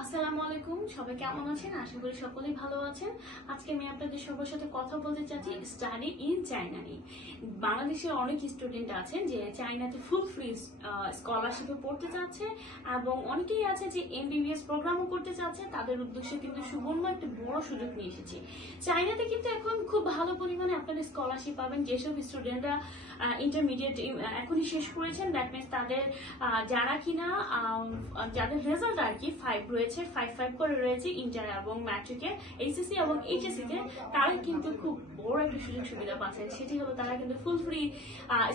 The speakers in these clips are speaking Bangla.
আসসালামু আলাইকুম, সবাই কেমন আছেন? আশা করি সকলেই ভালো আছেন। আজকে আমি আপনাদের সবার সাথে কথা বলতে চাচ্ছি স্টাডি ইন চায়না নিয়ে। বাংলাদেশের অনেক স্টুডেন্ট আছেন যে চায়নাতে ফুল ফ্রি স্কলারশিপে পড়তে চাচ্ছে এবং অনেকেই আছে যে এমবিবিএস প্রোগ্রামও করতে চাচ্ছে। তাদের উদ্দেশ্যে কিন্তু সুবর্ণ একটা বড় সুযোগ নিয়ে এসেছি। চায়নাতে কিন্তু এখন খুব ভালো পরিমাণে আপনারা স্কলারশিপ পাবেন। যেসব স্টুডেন্টরা ইন্টারমিডিয়েট এখনই শেষ করেছেন, দ্যাট মিনস তাদের যারা কিনা যাদের রেজাল্ট আর কি 5 রয়েছে, 5 করে রয়েছে ইন্টার এবং ম্যাট্রিকে, এইচএসসি এবং এইচএসসি তে, তারা কিন্তু খুব বড় একটা সুযোগ সুবিধা পাচ্ছেন। সেটি হলো তারা কিন্তু ফুল ফ্রি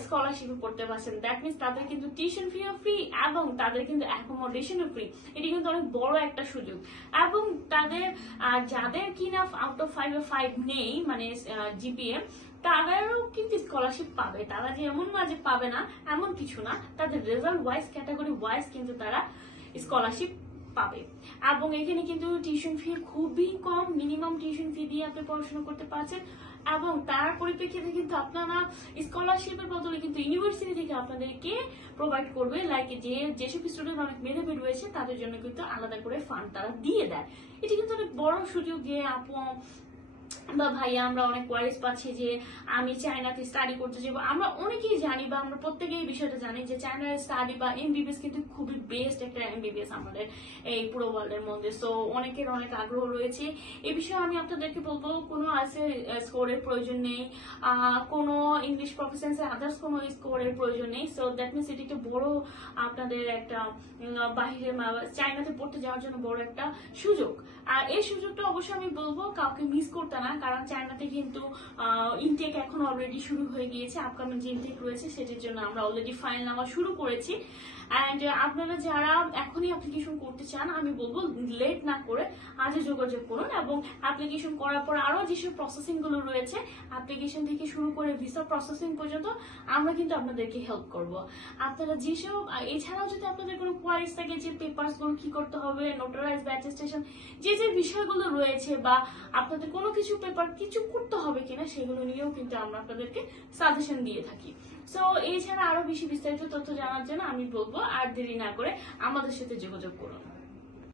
স্কলারশিপে পড়তে পারছেন। দ্যাট মিনস তাদের কিন্তু টিউশন ফিও ফ্রি এবং তাদের কিন্তু অ্যাকোমোডেশনও ফ্রি। এটি কিন্তু অনেক বড় একটা সুযোগ। এবং তাদের যাদের কিনা আউট অফ 5 নেই, মানে জিপিএ, তারাও কিন্তু স্কলারশিপ পাবে। তারা যে এমন না যে পাবে না, এমন কিছু না। তাদের রেজাল্ট ওয়াইজ, ক্যাটাগরি ওয়াইজ কিন্তু তারা স্কলারশিপ পাবে। এবং এখানে কিন্তু টিউশন ফি খুবই কম, মিনিমাম টিউশন ফি দিয়ে আপনি পড়াশোনা করতে পারছেন। এবং তার পরিপ্রেক্ষিতে কিন্তু আপনারা স্কলারশিপের বদলে কিন্তু ইউনিভার্সিটি থেকে আপনাদেরকে প্রোভাইড করবে, লাইক যেসব স্টুডেন্ট অনেক মেধাবী রয়েছে তাদের জন্য কিন্তু আলাদা করে ফান্ড তারা দিয়ে দেয়। এটি কিন্তু অনেক বড় সুযোগ যে আপু বা ভাইয়া আমরা অনেক কোয়ারিজ পাচ্ছি যে আমি চায়নাতে স্টাডি করতে যাবো। আমরা অনেকেই জানি বা আমরা প্রত্যেকেই এই বিষয়টা জানি যে চায়নার স্টাডি বা এমবিবিএস কিন্তু খুবই বেস্ট একটা এমবিবিএস আমাদের এই পুরো ওয়ার্ল্ডের মধ্যে। সো অনেকের অনেক আগ্রহ রয়েছে। এই বিষয়ে আমি আপনাদেরকে বলবো, কোনো আইএলটিএস স্কোরের প্রয়োজন নেই, কোনো ইংলিশ প্রফিসিয়েন্সি আদার্স কোনো স্কোরের প্রয়োজন নেই। সো দ্যাট মিনস এটি একটা বড় আপনাদের একটা বাহিরে চায়নাতে পড়তে যাওয়ার জন্য বড় একটা সুযোগ। আর এই সুযোগটা অবশ্যই আমি বলবো কাউকে মিস করতে না, কারণ চায়নাতে কিন্তু ইনটেক এখন অলরেডি শুরু হয়ে গিয়েছে। আপকামিং যে ইনটেক রয়েছে সেটির জন্য আমরা অলরেডি ফাইল নেওয়া শুরু করেছি। অ্যান্ড আপনারা যারা এখনই অ্যাপ্লিকেশন করতে চান, আমি বলবো লেট না করে আজই যোগাযোগ করুন। এবং অ্যাপ্লিকেশন করার পর আরো যেসব প্রসেসিং গুলো রয়েছে, অ্যাপ্লিকেশন থেকে শুরু করে ভিসা প্রসেসিং পর্যন্ত আমরা কিন্তু আপনাদেরকে হেল্প করব। আপনারা যেসব, এছাড়াও যদি আপনাদের কোনো কোয়ারিজ থাকে যে পেপারস গুলো কি করতে হবে, নোটারাইজ বা অ্যাটেস্টেশন, যে যে বিষয়গুলো রয়েছে, বা আপনাদের কোনো কিছু পেপার কিছু করতে হবে কিনা, সেগুলো নিয়েও কিন্তু আমরা আপনাদেরকে সাজেশন দিয়ে থাকি। সো এছাড়া আরো বেশি বিস্তারিত তথ্য জানার জন্য আমি বলবো আর দেরি না করে আমাদের সাথে যোগাযোগ করুন।